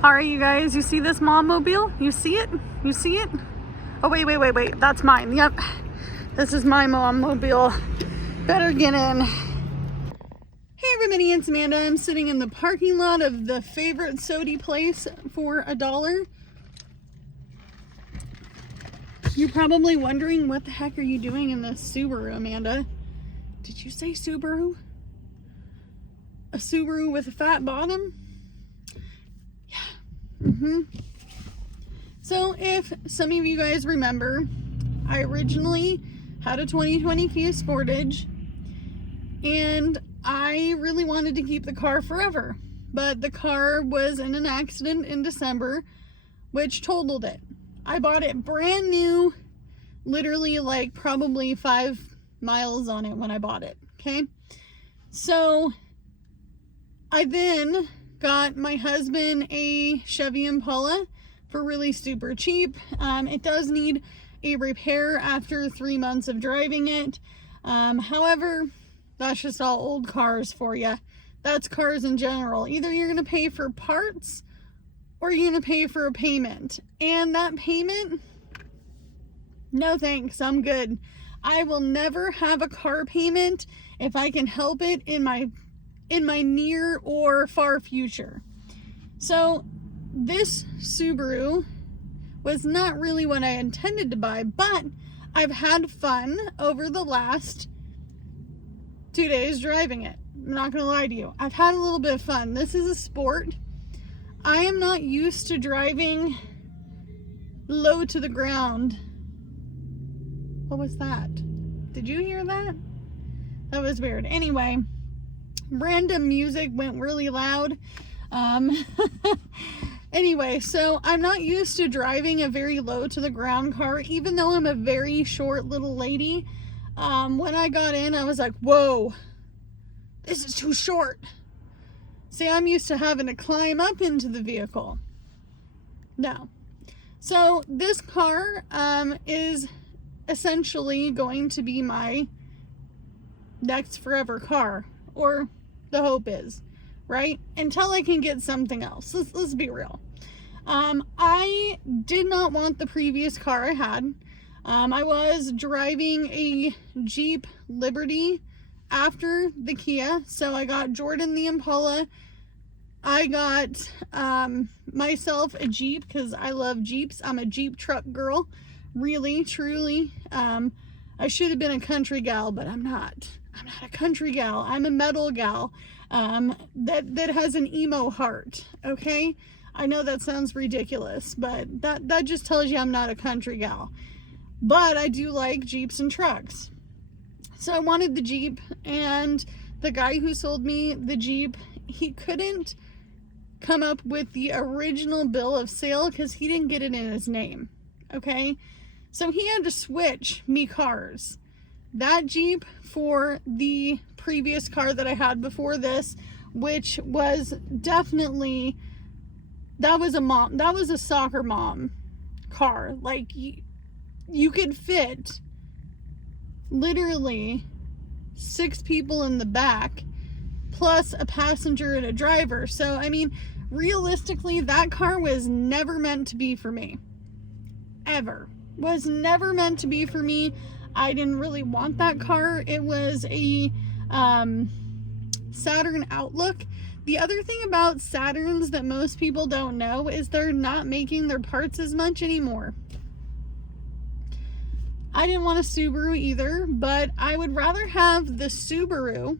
All right, you guys, you see this mom mobile? You see it? You see it? Oh, wait. That's mine. Yep. This is my mom mobile. Better get in. Hey, everybody, it's Amanda. I'm sitting in the parking lot of the favorite soda place for $1. You're probably wondering, what the heck are you doing in this Subaru, Amanda? Did you say Subaru? A Subaru with a fat bottom? So if some of you guys remember, I originally had a 2020 Kia Sportage and I really wanted to keep the car forever, but the car was in an accident in December which totaled it. I bought it brand new, literally like probably 5 miles on it when I bought it. Okay, so I then got my husband a Chevy Impala for really super cheap. It does need a repair after 3 months of driving it. However, that's just all old cars for you. That's cars in general. Either you're going to pay for parts or you're going to pay for a payment. And that payment, no thanks, I'm good. I will never have a car payment if I can help it in my near or far future. So this Subaru was not really what I intended to buy, but I've had fun over the last 2 days driving it. I'm not gonna lie to you. I've had a little bit of fun. This is a sport. I am not used to driving low to the ground. What was that? Did you hear that? That was weird. Anyway, random music went really loud. Anyway, so I'm not used to driving a very low to the ground car, even though I'm a very short little lady. When I got in, I was like, whoa, this is too short. See, I'm used to having to climb up into the vehicle. No. So this car is essentially going to be my next forever car, or the hope is, right? Until I can get something else. Let's be real. I did not want the previous car I had. I was driving a Jeep Liberty after the Kia, so I got Jordan the Impala. I got myself a Jeep because I love Jeeps. I'm a Jeep truck girl, really, truly. I should have been a country gal, but I'm not. I'm not a country gal. I'm a metal gal that has an emo heart, okay? I know that sounds ridiculous, but that just tells you I'm not a country gal. But I do like Jeeps and trucks. So I wanted the Jeep, and the guy who sold me the Jeep, he couldn't come up with the original bill of sale because he didn't get it in his name, okay? So he had to switch me cars. That Jeep for the previous car that I had before this, which was definitely, that was a soccer mom car. Like, you could fit literally 6 people in the back plus a passenger and a driver. So I mean, realistically, that car was never meant to be for me. Ever. Was never meant to be for me. I didn't really want that car. It was a Saturn Outlook. The other thing about Saturns that most people don't know is they're not making their parts as much anymore. I didn't want a Subaru either, but I would rather have the Subaru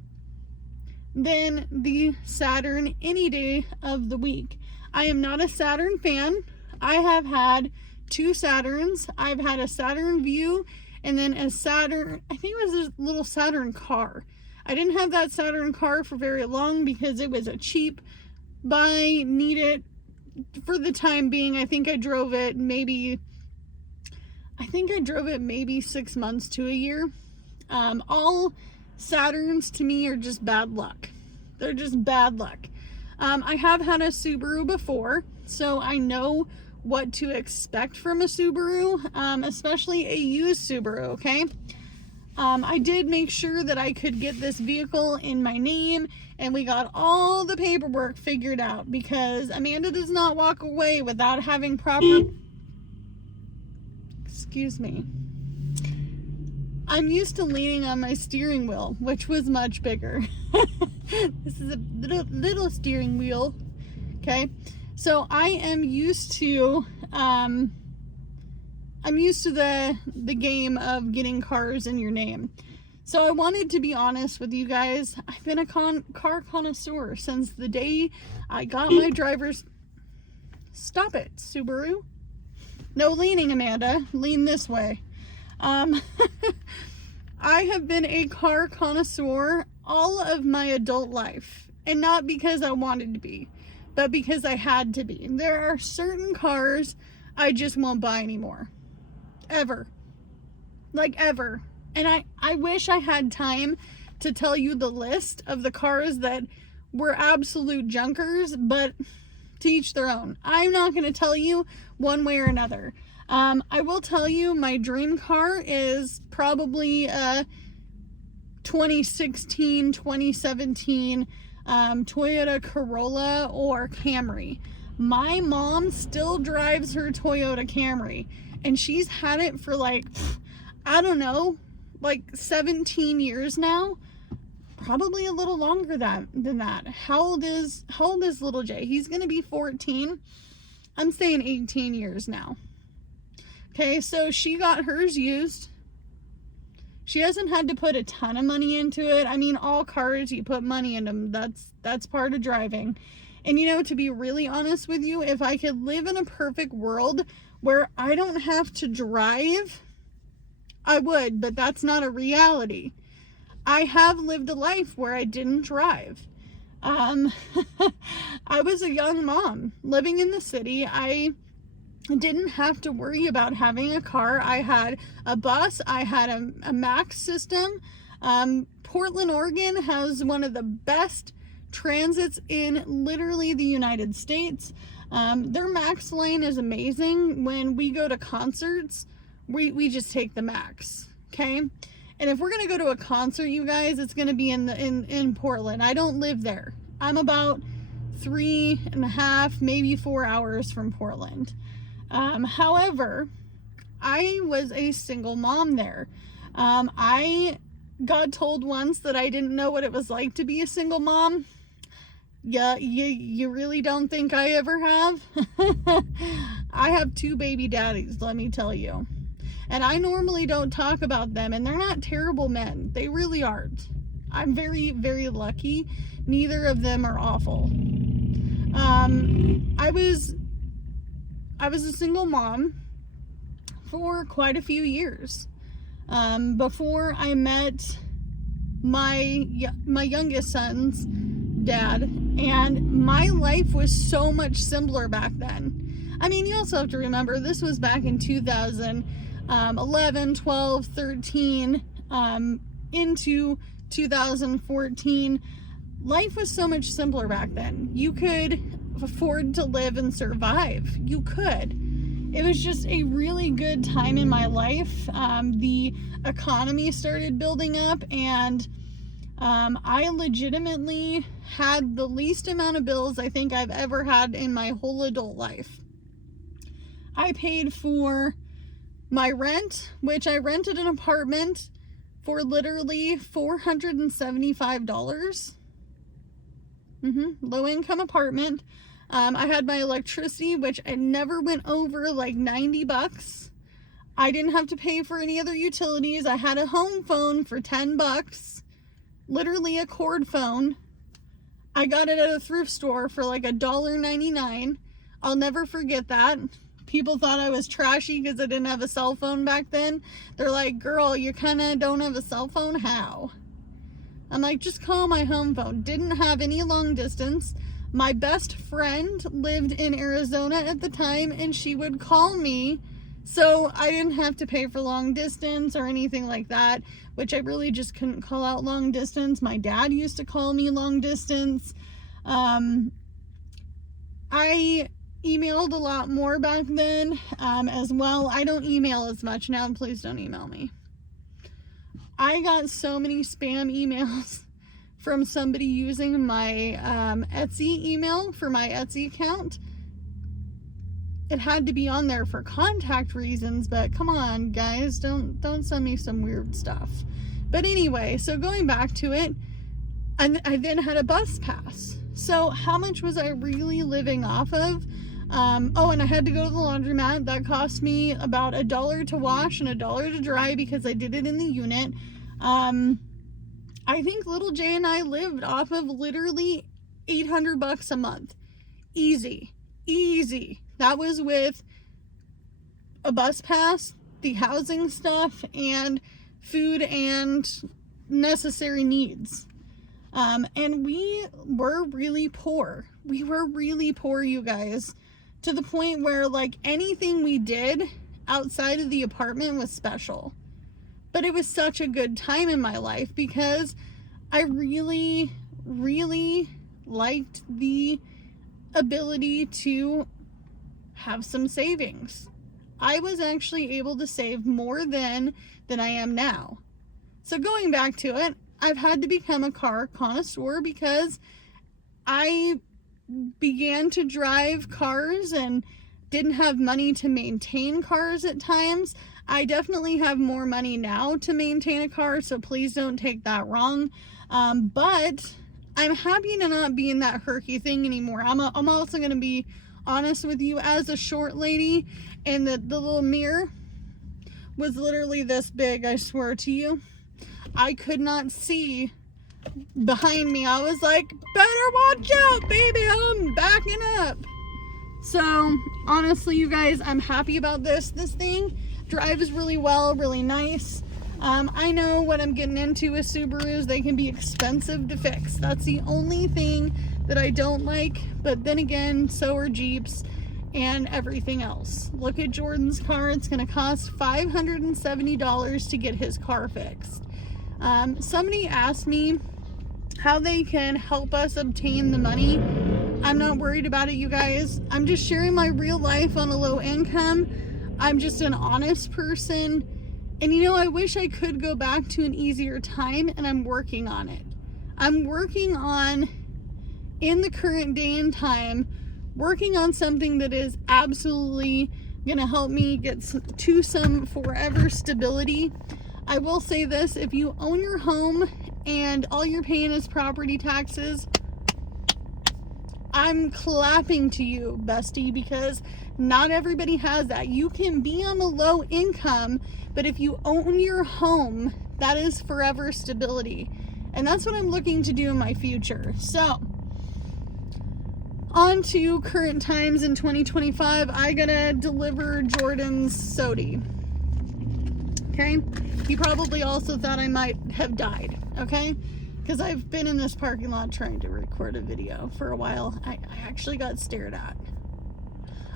than the Saturn any day of the week. I am not a Saturn fan. I have had 2 Saturns. I've had a Saturn View and then a Saturn, I think it was a little Saturn car. I didn't have that Saturn car for very long because it was a cheap buy, need it for the time being. I think I drove it maybe 6 months to a year. All Saturns to me are just bad luck. They're just bad luck. I have had a Subaru before, so I know what to expect from a Subaru, especially a used Subaru, okay? I did make sure that I could get this vehicle in my name, and we got all the paperwork figured out, because Amanda does not walk away without having proper... Excuse me. I'm used to leaning on my steering wheel, which was much bigger. This is a little steering wheel. Okay. So I am used to, the game of getting cars in your name. So I wanted to be honest with you guys. I've been a car connoisseur since the day I got my driver's... Stop it, Subaru. No leaning, Amanda. Lean this way. I have been a car connoisseur all of my adult life, and not because I wanted to be, but because I had to be. There are certain cars I just won't buy anymore. Ever. Like, ever. And I wish I had time to tell you the list of the cars that were absolute junkers, but to each their own. I'm not going to tell you one way or another. I will tell you my dream car is probably a 2016, 2017 Toyota Corolla or Camry. My mom still drives her Toyota Camry, and she's had it for like, I don't know, like 17 years now. Probably a little longer than that. How old is little Jay? He's going to be 14. I'm saying 18 years now. Okay, so she got hers used. She hasn't had to put a ton of money into it. I mean, all cars, you put money in them. That's part of driving. And you know, to be really honest with you, if I could live in a perfect world where I don't have to drive, I would, but that's not a reality. I have lived a life where I didn't drive. I was a young mom living in the city. I didn't have to worry about having a car. I had a bus. I had a Max system. Portland, Oregon has one of the best transits in literally the United States. Their Max lane is amazing. When we go to concerts, we just take the Max. Okay. And if we're going to go to a concert, you guys, it's going to be in Portland. I don't live there. I'm about 3.5, maybe 4 hours from Portland. However, I was a single mom there. I got told once that I didn't know what it was like to be a single mom. Yeah, you really don't think I ever have? I have 2 baby daddies, let me tell you. And I normally don't talk about them, and they're not terrible men. They really aren't. I'm very, very lucky. Neither of them are awful. I was a single mom for quite a few years. Before I met my youngest son's dad, and my life was so much simpler back then. I mean, you also have to remember, this was back in 2011, 12, 13, into 2014. Life was so much simpler back then. You could afford to live and survive. You could. It was just a really good time in my life. The economy started building up, and I legitimately had the least amount of bills I think I've ever had in my whole adult life. I paid for my rent, which I rented an apartment for literally $475. Low income apartment. I had my electricity, which I never went over like $90. I didn't have to pay for any other utilities. I had a home phone for $10. Literally a cord phone. I got it at a thrift store for like $1.99. I'll never forget that. People thought I was trashy because I didn't have a cell phone back then. They're like, girl, you kind of don't have a cell phone? How? I'm like, just call my home phone. Didn't have any long distance. My best friend lived in Arizona at the time, and she would call me, so I didn't have to pay for long distance or anything like that, which I really just couldn't call out long distance. My dad used to call me long distance. I emailed a lot more back then as well. I don't email as much now. Please don't email me. I got so many spam emails from somebody using my Etsy email for my Etsy account. It had to be on there for contact reasons, but come on, guys, don't send me some weird stuff. But anyway, so going back to it, I then had a bus pass. So how much was I really living off of? Oh, and I had to go to the laundromat. That cost me about $1 to wash and $1 to dry because I did it in the unit. I think little Jay and I lived off of literally $800 a month. Easy. That was with a bus pass, the housing stuff, and food and necessary needs. And we were really poor. We were really poor, you guys, to the point where like anything we did outside of the apartment was special. But it was such a good time in my life because I really, really liked the ability to have some savings. I was actually able to save more than I am now. So going back to it, I've had to become a car connoisseur because I began to drive cars and didn't have money to maintain cars at times. I definitely have more money now to maintain a car, so please don't take that wrong. But I'm happy to not be in that herky thing anymore. I'm also going to be honest with you, as a short lady, and the little mirror was literally this big, I swear to you. I could not see behind me. I was like, better watch out, baby, I'm backing up. So honestly, you guys, I'm happy about this. This thing drives really well, really nice. I know what I'm getting into with Subarus. They can be expensive to fix. That's the only thing that I don't like. But then again, so are Jeeps and everything else. Look at Jordan's car. It's going to cost $570 to get his car fixed. Somebody asked me how they can help us obtain the money. I'm not worried about it, you guys. I'm just sharing my real life on a low income. I'm just an honest person. And you know, I wish I could go back to an easier time, and I'm working on it. I'm working on, in the current day and time, working on something that is absolutely gonna help me get to some forever stability. I will say this, if you own your home and all you're paying is property taxes, I'm clapping to you, bestie, because not everybody has that. You can be on a low income, but if you own your home, that is forever stability. And that's what I'm looking to do in my future. So, on to current times in 2025. I gotta deliver Jordan's Sodi. Okay? He probably also thought I might have died. Okay? Because I've been in this parking lot trying to record a video for a while. I actually got stared at.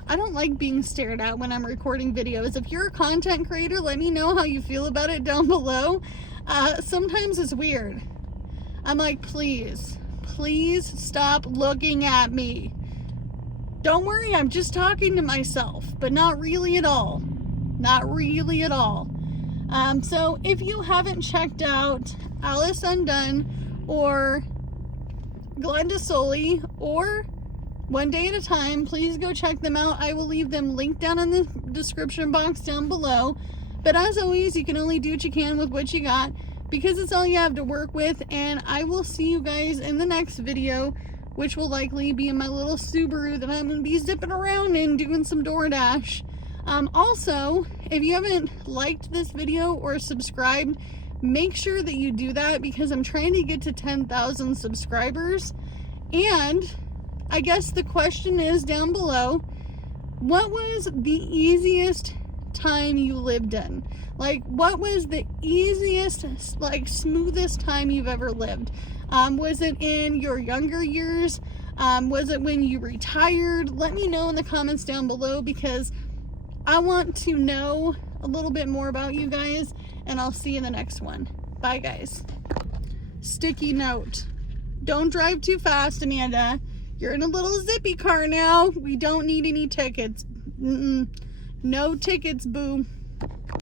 I don't like being stared at when I'm recording videos. If you're a content creator, let me know how you feel about it down below. Sometimes it's weird. I'm like, please stop looking at me. Don't worry, I'm just talking to myself, but not really at all. Not really at all. So if you haven't checked out Alice Undone or Glenda Soli or One Day at a Time, please go check them out. I will leave them linked down in the description box down below. But as always, you can only do what you can with what you got, because it's all you have to work with. And I will see you guys in the next video, which will likely be in my little Subaru that I'm going to be zipping around in doing some DoorDash. Also, if you haven't liked this video or subscribed, make sure that you do that, because I'm trying to get to 10,000 subscribers. And I guess the question is down below, what was the easiest time you lived in? Like, what was the easiest, like, smoothest time you've ever lived? Was it in your younger years? Was it when you retired? Let me know in the comments down below, because I want to know a little bit more about you guys, and I'll see you in the next one. Bye, guys. Sticky note. Don't drive too fast, Amanda. You're in a little zippy car now. We don't need any tickets. No tickets, boo.